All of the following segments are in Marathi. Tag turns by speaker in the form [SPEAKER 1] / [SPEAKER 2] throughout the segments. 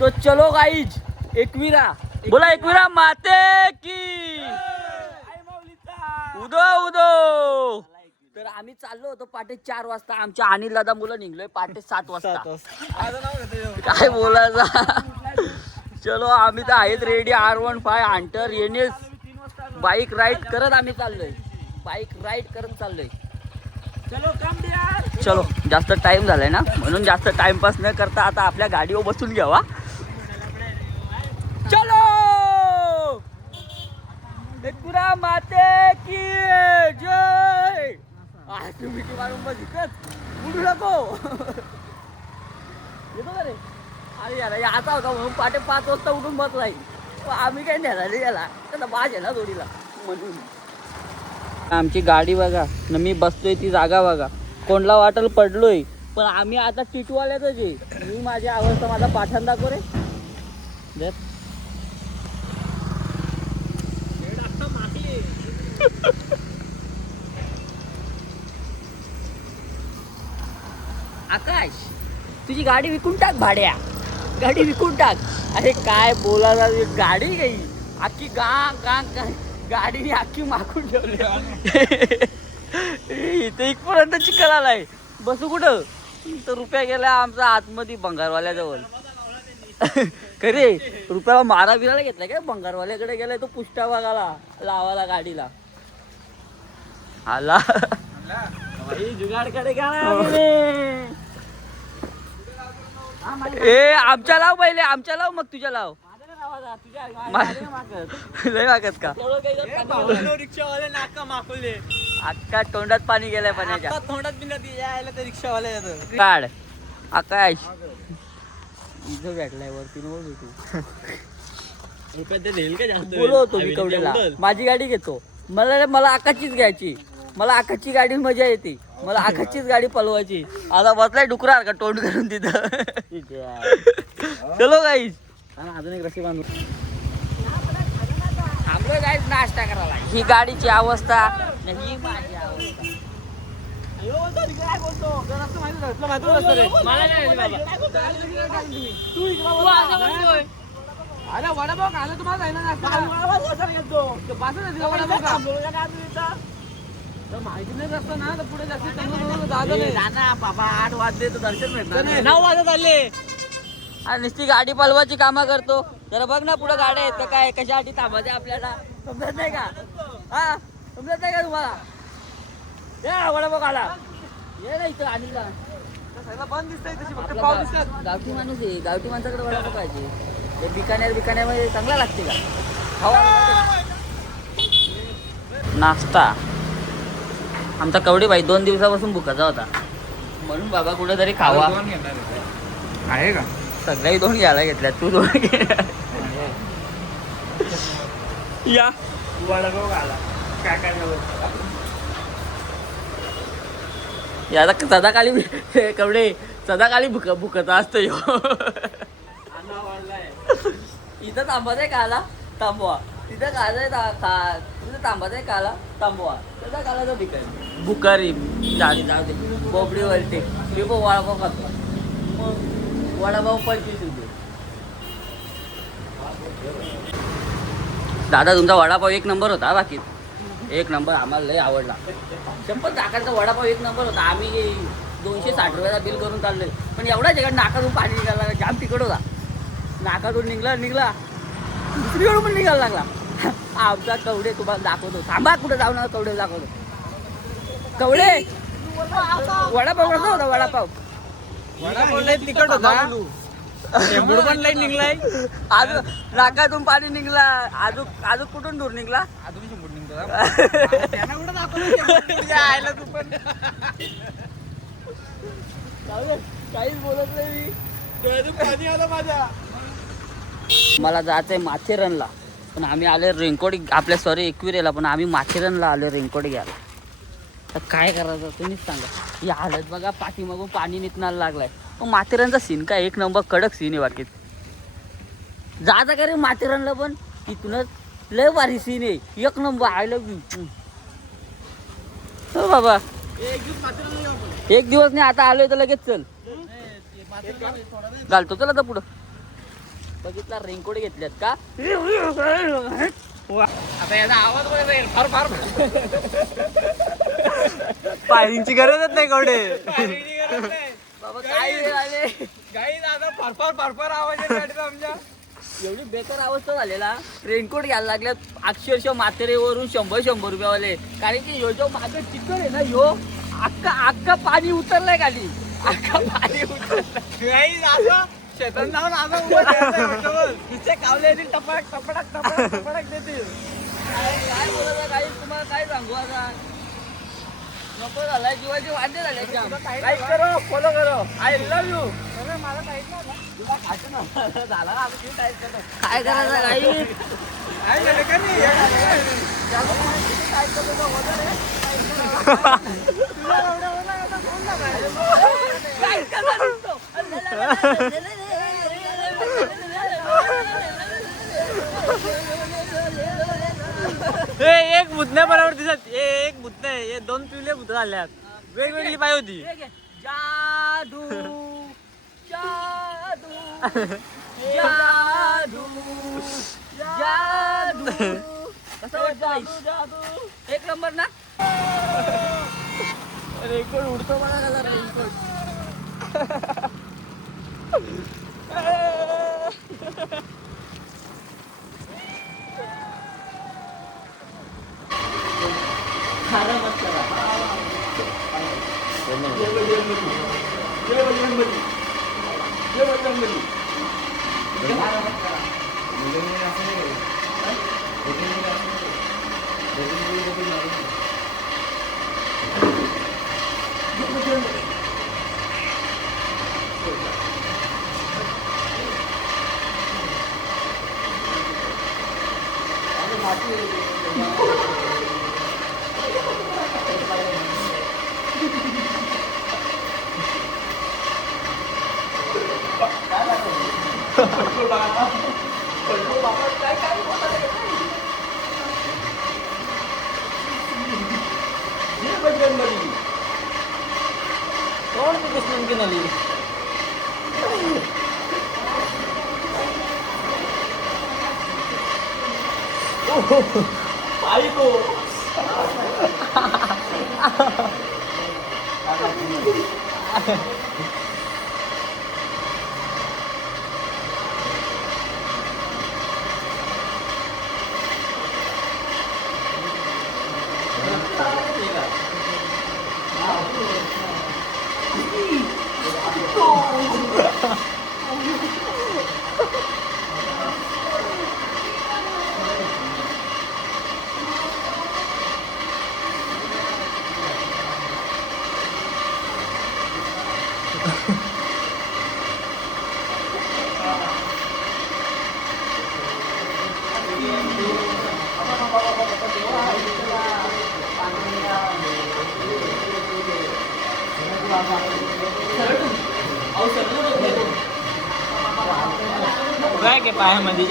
[SPEAKER 1] तो चलो गाईज एकविरा. बोला एकविरा माते की. उदो उदो. तर आम्ही चाललो होतो पाटे चार वाजता. आमच्या अनिल दादा मुलं निघलोय पाटे सात वाजता. काय बोलायचं? चलो आम्ही तर आहेत ready R one five Hunter NS bike ride करत आम्ही चाललोय. बाईक राईड करत चाललोय. चलो जास्त टाइम झालाय ना? म्हणून जास्त टाइमपास न करता आता आपल्या गाडीवर बसून घ्यावा. चलो! एकपुरा माते की जय! तुम्ही उडू नको. येतो का रे? अरे याला याचा होता म्हणून पाटे पाच वाजता उठून बसलाय. आम्ही काय नेला याला? त्याला बाज आहे ना जोडीला. म्हणून. आमची गाडी बघा न मी बसतोय ती जागा बघा. कोणला वाटल पडलोय. पण आम्ही आता टिटवाल्यातच आहे. मी माझी आवडता माझा पाठाण दाखव रे. दे. आकाश तुझी गाडी विकून टाक भाड्या. गाडी विकून टाक. अरे काय बोलायला गाडी गई अख्खी गा गा गाडीने अख्खी माखून ठेवली. इथे इथपर्यंत चिखल आलाय. बसू कुठं? तर रुपया गेला आमचा आतमध्ये बंगारवाल्याजवळ. खरे रुपयाला मारा बिराला घेतला काय? बंगारवाल्याकडे गेलाय तो पुष्टा बघाला लावाला गाडीला. आला. जुगाडकडे ए आमच्या लाव पहिले आमच्या लाव मग तुझ्या लाव. लय मागत का?
[SPEAKER 2] रिक्षावाले नाका माखवले
[SPEAKER 1] अक्का तोंडात पाणी गेलंय पाण्याच्या
[SPEAKER 2] तोंडात बिंडात यायला तर रिक्षावाले
[SPEAKER 1] काढ आकाश इथं भेटलाय वरती नको भेटू बोलवतो मी कवड्याला माझी गाडी घेतो. मला मला आकाशीच घ्यायची. मला आकाशची गाडी मजा येते. मला आकाशचीच गाडी पलवायची. आता बसलाय डुकरार का तोंड करून तिथं? चलो गाईज अजून एक रशी बांधू. थांबलो गाईज नाश्ता करायला. ही गाडीची अवस्था. आणि ही माझी अवस्था.
[SPEAKER 2] अरे वडापाव खायला तुम्हाला माहिती नाही रस्ता ना तर पुढे जास्त
[SPEAKER 1] बाबा आठ वाजले तर दर्शन भेटणार नाही.
[SPEAKER 2] नऊ वाजत आले.
[SPEAKER 1] आणि नुसती गाडी पलवाची कामं करतो. जरा बघ ना पुढे गाड्या आहेत का काय कशासाठी थांबायचे आपल्याला. समजत नाही का? हा समजत नाही का तुम्हाला? या वडापाव आला. ये ना इथं आणि जा.
[SPEAKER 2] बंद दिसतंय तशी फक्त
[SPEAKER 1] आपला
[SPEAKER 2] पाव
[SPEAKER 1] गा-
[SPEAKER 2] दिसतात
[SPEAKER 1] गावठी माणूस आहे. गावठी माणसाकडे वडापाव पाहिजे. ते बिकानेर बिकानेरमध्ये चांगला लागते का? खावा. नाश्ता. आमचा कवडी भाई दोन दिवसापासून भुकाचा होता. म्हणून बाबा कुठेतरी खावा.
[SPEAKER 2] आहे. का?
[SPEAKER 1] सगळ्याही दोन घ्यायला घेतल्या तू दोन या. याला सदाकाली कवडे सदाकाली भुक भुकता असतो. इथं थांबायचंय का आला थांबवा. तिथं खा तिथं थांबायचंय का आला थांबवा त्याचा काला तो भिकारी. जाऊ दे बोबडी वरते. मी पण वडापाव खातो. मग वडापाव पंचवीस रुपये दादा तुमचा वडापाव एक नंबर होता बाकी. एक नंबर आम्हाला लय आवडला. शंभर टाकाचा वडापाव एक नंबर होता. आम्ही दोनशे साठ रुपयाचा बिल करून चाललोय. पण एवढा जगात नाकातून पाणी निघाला जाम तिकड होता. नाकातून निघला निघला. दुसरीकडून पण निघायला लागला. आमचा कवडे तुम्हाला दाखवतो. थांबा कुठे जाऊ नका कवडे दाखवतो. कवडे! वडापाव कसा होता वडापाव?
[SPEAKER 2] वडापाव लय होता. पण लय निघलाय.
[SPEAKER 1] अजून नाकातून पाणी निघला. अजून अजून कुठून दूर निघला?
[SPEAKER 2] अजून शंभर निघतो आयला तू पण.
[SPEAKER 1] काहीच बोलत नाही मी.
[SPEAKER 2] पाणी आलं माझ्या.
[SPEAKER 1] मला जायचंय माथेरनला. पण आम्ही आले रेनकोट आपल्या सॉरी एकविरेला पण आम्ही माथेरनला आलो रेनकोट घ्यायला. तर काय करायचं तुम्हीच सांगा. ही हालत बघा पाठीमागून पाणी निघणार लागलाय. पण माथेरनचा सीन काय? एक नंबर कडक सीन आहे बाकीत जायचं का रे माथेरनला पण. तिथूनच लय भारी सीन आहे. एक नंबर आय लव्ह यू हो बाबा.
[SPEAKER 2] एक दिवस नाही
[SPEAKER 1] आता आलोय तर लगेच चल. घालतो चल आता पुढं. बघितला रेनकोट घेतल्यात का?
[SPEAKER 2] आता याचा आवाज जाईल फार फार.
[SPEAKER 3] फायरिंगची गरजच नाही कवडे
[SPEAKER 1] बाबा काय वेळ आले
[SPEAKER 2] गाई आता फार फार फार फार आवाज आमच्या.
[SPEAKER 1] एवढी बेकार अवस्था झालेला. रेनकोट घ्यायला लागल्यात अक्षरशः मात्रेवरून शंभर शंभर रुपयावाले. कारण की ह्यो जो माझं चिकन आहे ना ह्यो अख्खा अख्खा पाणी उतरलंय खाली. अख्खा पाणी उतरलंय.
[SPEAKER 2] असं शेतात जाऊन उभं राहायचं वाटतं. नुसते कावले येतील टपडक टपडक टपडक टपडक देतील.
[SPEAKER 1] काय काय बोलायचं काही? तुम्हाला काय सांगू आता? नको झालाय जीवाचे वांदे झाले जाम.
[SPEAKER 2] लाईक करो फॉलो करो. आय लव्ह यू
[SPEAKER 1] झाला ना, आता किती टाईप करतो. काय करायचं काही
[SPEAKER 2] काय झालं का नाही हे झालं.
[SPEAKER 3] हे एक भूतण्या बरोबर दिसत. हे एक भूत नाही हे दोन पिवले भूत झाल्यात. वेगवेगळी पाय होती.
[SPEAKER 1] जादू. जादू. जादू. जादू. कसं वाटतं जादू एक नंबर ना? रेनकोट उडतो मला रेनकोट ती दुश्मन की नली आई को
[SPEAKER 3] काय के पायामध्ये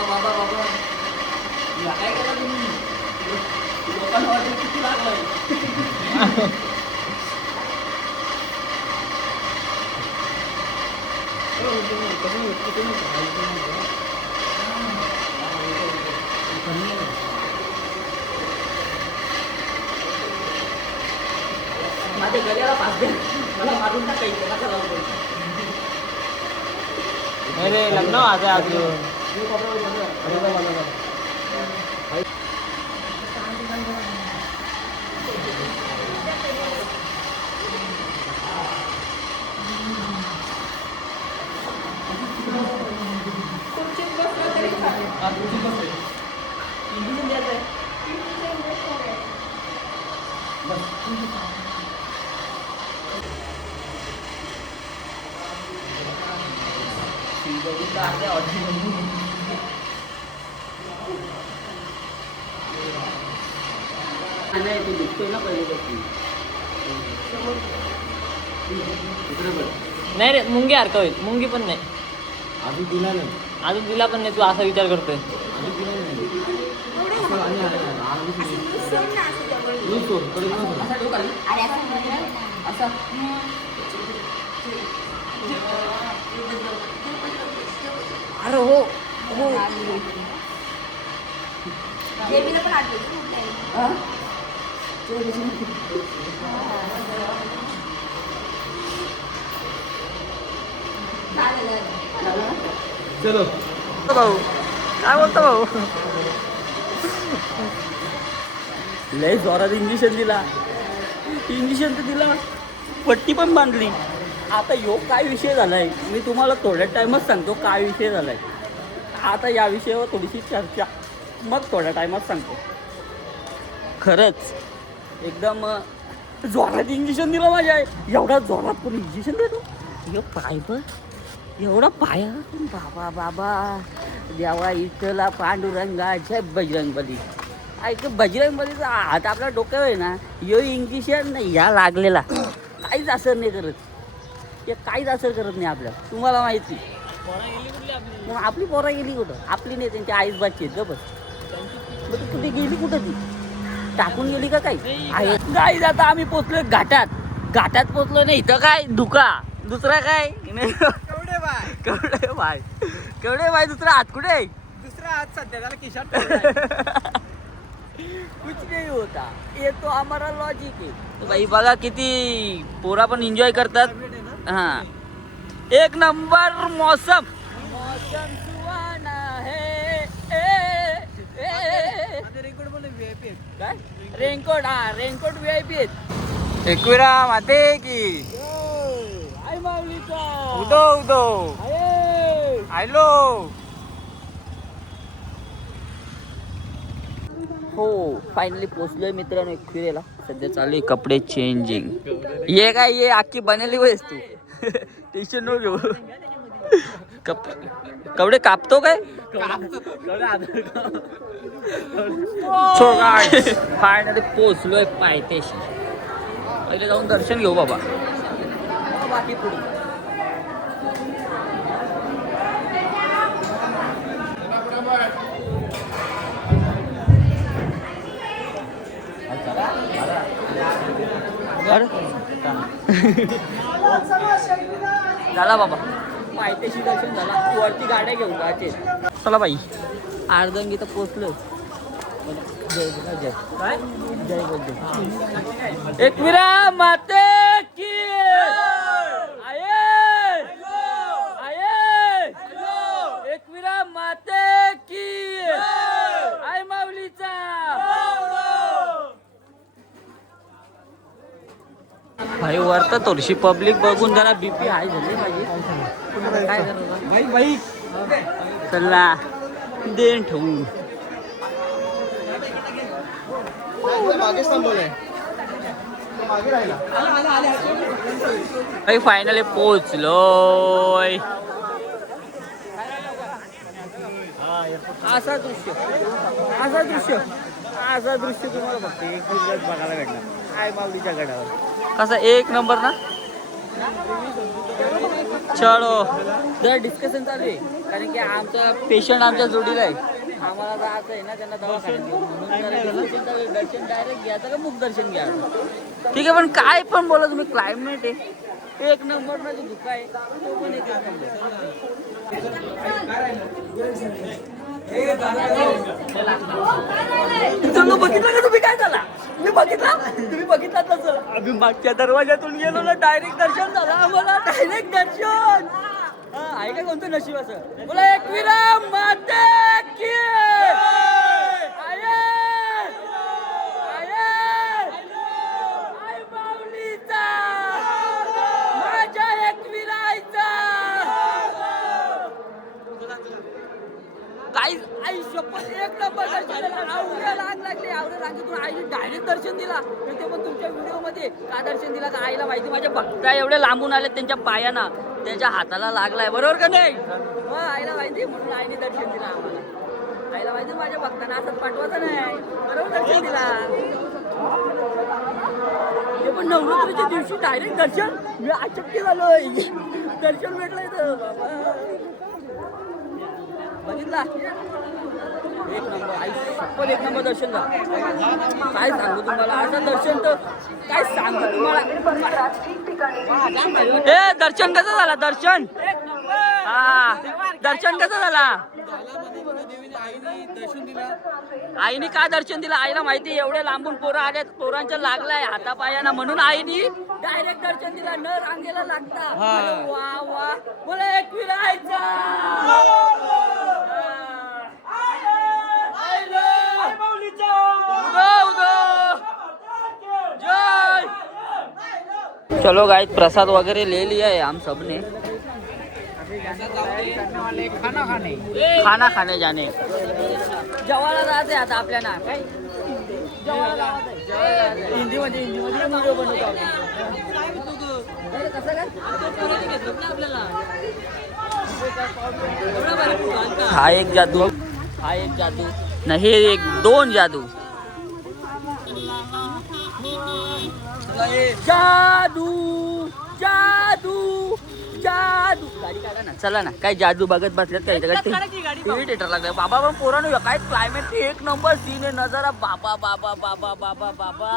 [SPEAKER 1] बाबा बाबा या काय केलं तुम्ही लोकांना वाटलं किती लागलंय माझ्या गळ्याला पाच दे. मला मारून टाकायचं नका लावू कोणी.
[SPEAKER 3] अरे लग्न आता अजून.
[SPEAKER 1] इंडियन ऑर्डर नाही तो दुखतोय ना पहिले बघ.
[SPEAKER 3] नाही रे मुंगी हरका होईल मुंगी पण नाही.
[SPEAKER 1] अजून दिला नाही.
[SPEAKER 3] अजून दिला पण नाही तू असा विचार करतोय.
[SPEAKER 1] अजून दिला नाही. असं. अरे हो हो. हा? चलो.
[SPEAKER 3] भाऊ काय बोलतो भाऊ?
[SPEAKER 1] लय जोरात इंजेक्शन दिला. इंजेक्शन तर दिला पट्टी पण बांधली. आता ह्यो काय विषय झालाय? मी तुम्हाला थोड्या टायमात सांगतो काय विषय झालाय. आता या विषयावर थोडीशी चर्चा. मग थोड्या टायमात सांगतो. खरंच एकदम जोरात इंजेक्शन दिलं माझ्या. एवढा जोरात कोणी इंजेक्शन देतो? हे पाय बघ एवढा पाया. बाबा बाबा. देवा इथला पांडुरंगा जय बजरंगबली. ऐक बजरंगबलीचा हात आपल्या डोक्यावर आहे ना यो इंजेक्शन नाही या लागलेला. काहीच असं नाही करत. हे काहीच असर करत नाही आपल्या तुम्हाला माहिती मग आपली पोरा गेली कुठं? आपली नाही त्यांची आईच बाची आहेत बस. मग ती कुठे गेली कुठं ती? टाकून गेली का काही? आहे. नाही. आता आम्ही पोचलो घाटात. घाटात पोचलो नाही इथं काय? धुका दुसरा काय?
[SPEAKER 2] केवढे बाय?
[SPEAKER 1] केवढे बाय? केवढे बाय? दुसरा हात कुठे आहे?
[SPEAKER 2] दुसरा हात सध्या त्याला ठेवलाय.
[SPEAKER 1] कुछ नहीं होता. ये तो हमारा लॉजिक है तो भाई बघा किती पोरा पण एन्जॉय करतात. हा. एक नंबर मौसम. मौसम सुहाना है. ए, ए,
[SPEAKER 2] माझे रेकॉर्ड पण VIP आहेत.
[SPEAKER 1] काय? रेनकोट हा रेनकोट व्ही आय पी आहेत.
[SPEAKER 2] एकविरा माते की.
[SPEAKER 1] आई माऊलीचा
[SPEAKER 2] उदो उदो. आयलो.
[SPEAKER 1] हो फायनली पोचलोय मित्रांनो एकविरेला. सध्या चालू आहे कपडे चेंजिंग ये काय ये आखी बनेली वयस तू? टेन्शन नको घेऊ. कप कपडे कापतो काय? फायनली पोचलोय पायथ्याशी. पहिले जाऊन दर्शन घेऊ बाबा. बाकी पुढे अरे. झाला बाबा. माहितीशी दर्शन झाला. वरती गाड्या घेऊन जायचे. चला बाई. अर्धंगी तर पोचलो जय बोला जय. काय? जय बोल एकविरा माते की आये आये एकविरा माते की आय माऊलीचा भाई वर तर थोडीशी पब्लिक बघून जरा बीपी हाय झाली पाहिजे काय
[SPEAKER 2] बाई
[SPEAKER 1] चला देण
[SPEAKER 2] थांबवलंय
[SPEAKER 1] काही फायनली पोचलोय असा दृश्य. असा दृश्य. असा दृश्य तुम्हाला फक्त एक दिवस बघायला भेटणार. आय माऊलीच्या गडावर. कसा एक नंबर ना? चलो. जरा डिस्कशन चालू आहे. कारण की आमचा पेशंट आमच्या जोडीला आहे. आम्हाला जायचं आहे ना त्यांना दवाखान्यात. दर्शन डायरेक्ट घ्यायचं का मुख दर्शन घ्यायचं ठीक आहे पण काय पण बोला तुम्ही क्लायमेट आहे. एक नंबर ना जो धुका आहे. तो पण एक नंबर. चलो बघितलं का तुम्ही काय झाला? तुम्ही बघितला? तुम्ही बघितला तसं? आम्ही मागच्या दरवाजातून गेलो ना डायरेक्ट दर्शन झालं. आम्हाला डायरेक्ट दर्शन. ऐका आहे का कोणतं नशीब असं बोला एकविरा माते की आये! आये! आई माऊलीचा! माझ्या एकविरायचा! काही आई शपथ एक नंबर दर्शन झालं. आवड्या रांग लागली. आवड्या रांगेतून आईने डायरेक्ट दर्शन दिला. मी ते पण तुमच्या व्हिडिओमध्ये का दर्शन दिला? का आईला माहिती? माझ्या भक्ता एवढे लांबून आले त्यांच्या पायांना. त्यांच्या हाताला लागलाय. बरोबर का नाही? हो आईला माहिती? म्हणून आईने दर्शन दिलं आम्हाला. आईला माहिती? माझ्या भक्तांना असंच पाठवायचं नाही. बरोबर दर्शन दिला. पण नवरात्रीच्या दिवशी डायरेक्ट दर्शन. मी अचक्की झालोय. दर्शन भेटलंय तर. बाबा बघितला? एक नंबर. आई शपथ एक नंबर दर्शन झालं. काय सांगू तुम्हाला? असं दर्शन तर काय सांगू तुम्हाला? ए दर्शन कसं झालं? दर्शन? हा. दर्शन कसं झाला? आईने काय दर्शन दिलं? आईला माहिती एवढे लांबून पोरं आले पोरांच्या लागलाय हातापायाना. म्हणून आईने डायरेक्ट दर्शन दिला. न रांगेला लागता. वा वा बोला एक फिरायचा. चलो गाइस प्रसाद वगैरह ले लिया है हम सब ने
[SPEAKER 2] खाना खाणे
[SPEAKER 1] खाना खाने जाने जेवायला जायचंय आता आपल्याला काय. हिंदीमध्ये हिंदीमध्ये व्हिडिओ बनवतो आपण. अरे कसं काय? हा एक जादू. हा एक जादू. नाही हे एक दोन जादू. जादू जादू. जादू. गाडी काढा ना चला ना. काय जादू बघत बसल्यात काय थिएटर लागलाय बाबा. पण पोरानो काय क्लायमेट एक नंबर सीन आहे. नजारा. बाबा बाबा बाबा बाबा बाबा.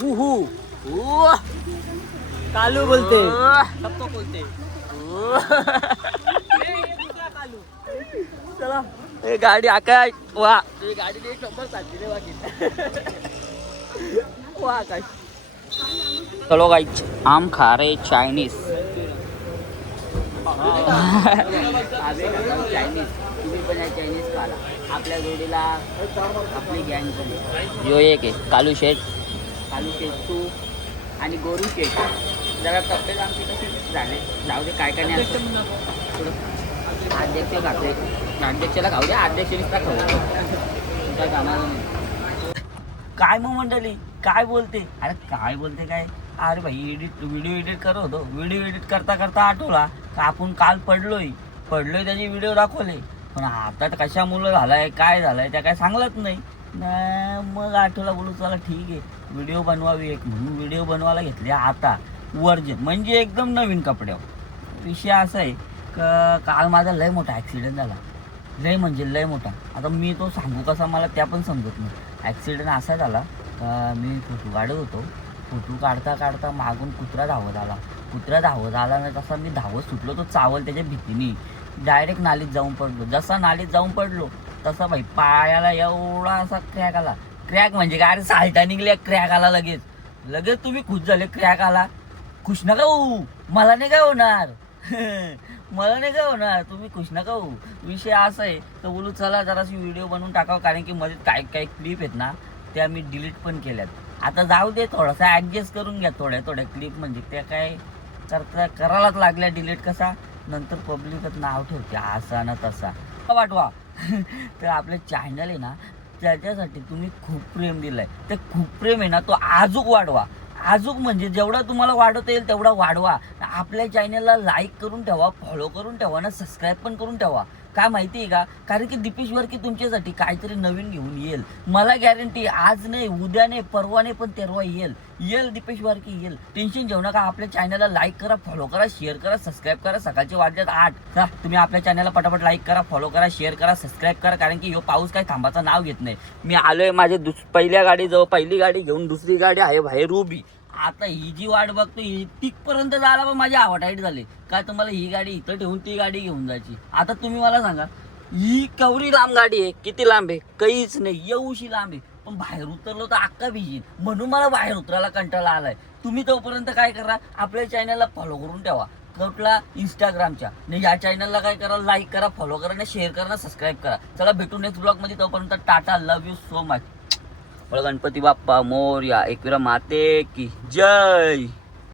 [SPEAKER 1] हुहू हु
[SPEAKER 3] कालू बोलते.
[SPEAKER 1] सबको बोलते. चला. हे गाडी आकाश वा. ही गाडी एक नंबर साधली रे बाकी. वा आकाश चलो गाइस आम खा रहे चायनीज तुम्ही पण या चायनीज खाला आपल्या जोडीला आपली गँग झाली यो एक आहे कालू शेठ. कालू शेठ तू आणि गोरू शेठ. जरा तब्येत आमची कशी झाले? जाऊ दे काय काय नाही अध्यक्ष खाते अध्यक्षाला खाऊ दे अध्यक्ष कामाला नाही. काय मग मंडळी? काय बोलते? अरे काय बोलते काय? अरे भाई एडिट व्हिडिओ एडिट करत होतो. व्हिडिओ एडिट करता करता आठवला का आपण काल पडलोय. पडलोय त्याचे व्हिडिओ दाखवले. पण आता कशामुळं झालाय काय झालंय त्या काय सांगलंच नाही. ना मग आठवला बोलू चला ठीक आहे. व्हिडिओ बनवावी एक म्हणून व्हिडिओ बनवायला घेतले आता. वर्जन म्हणजे एकदम नवीन कपड्यावर. विषय असा आहे का काल माझा लय मोठा ॲक्सिडेंट झाला. लय म्हणजे लय मोठा. आता मी तो सांगू कसा मला त्या पण समजत नाही. ॲक्सिडेंट असा झाला का मी फोटो काढत होतो. फोटो काढता काढता मागून कुत्रा धावत आला. कुत्रा धावत आला ना तसा मी धावत सुटलो तो चावल त्याच्या भीतीने. डायरेक्ट नालीत जाऊन पडलो. जसा नालीत जाऊन पडलो तसा भाई पायाला एवढा असा क्रॅक आला. क्रॅक म्हणजे काय? अरे साल्टा निघल्या क्रॅक आला लगेच. लगेच तुम्ही खुश झाले क्रॅक आला. खुश नका होऊ. मला नाही काय होणार? मला नाही काय होणार? तुम्ही खुश नका होऊ. विषय असा आहे तर बोलू चला जराशी व्हिडिओ बनवून टाकावं कारण की मध्ये काही काही क्लिप आहेत ना त्या मी डिलीट पण केल्यात. आता जाऊ दे थोडासा ॲडजस्ट करून घ्या थोड्या थोड्या क्लिप म्हणजे त्या काय करता करायलाच लागल्या डिलीट कसा? नंतर पब्लिकच नाव ठेवते असा ना तसा. वाटवा. तर आपलं चॅनल आहे ना त्याच्यासाठी तुम्ही खूप प्रेम दिलाय. ते खूप प्रेम आहे ना तो आजूक वाढवा. आजूक म्हणजे जेवढा तुम्हाला वाढवता येईल तेवढा वाढवा. आपल्या चॅनलला लाईक करून ठेवा फॉलो करून ठेवा ना सबस्क्राईब पण करून ठेवा. काय माहिती आहे का? कारण की दीपेश की तुमच्यासाठी काहीतरी नवीन घेऊन येईल. मला गॅरंटी आज नाही उद्या नाही परवा नाही पण तेरवा येईल. येईल दीपेश की येईल. टेन्शन घेऊ नका. आपल्या चॅनलला लाईक करा फॉलो करा शेअर करा सबस्क्राईब करा. सकाळचे वाजल्यात आठ. तुम्ही आपल्या चॅनलला पटापट लाईक करा फॉलो करा शेअर करा सबस्क्राईब करा. कारण की ह्यो पाऊस काय थांबाचं नाव घेत नाही. मी आलोय माझ्या दुस पहिल्या गाडीजवळ. पहिली गाडी घेऊन दुसरी गाडी आहे बाहेर उभी आता ही जी वाट बघतो ही तिथपर्यंत जायला पण माझी आवटाईट झाली. काय तुम्हाला ही गाडी इथं ठेवून ती गाडी घेऊन जायची? आता तुम्ही मला सांगा ही कवरी लांब गाडी आहे किती लांब आहे? काहीच नाही येऊशी लांब आहे. पण बाहेर उतरलो तर अक्का भिजीन. म्हणून मला बाहेर उतरायला कंटाळा आलाय. तुम्ही तोपर्यंत काय करा आपल्या चॅनलला फॉलो करून ठेवा. कुठला? इंस्टाग्रामच्या आणि या चॅनलला काय करा लाईक करा फॉलो करा आणि शेअर करा सबस्क्राईब करा. चला भेटू नेक्स्ट ब्लॉगमध्ये तोपर्यंत tata love you so much Ganpati Bappa Morya Ekvira माते की जय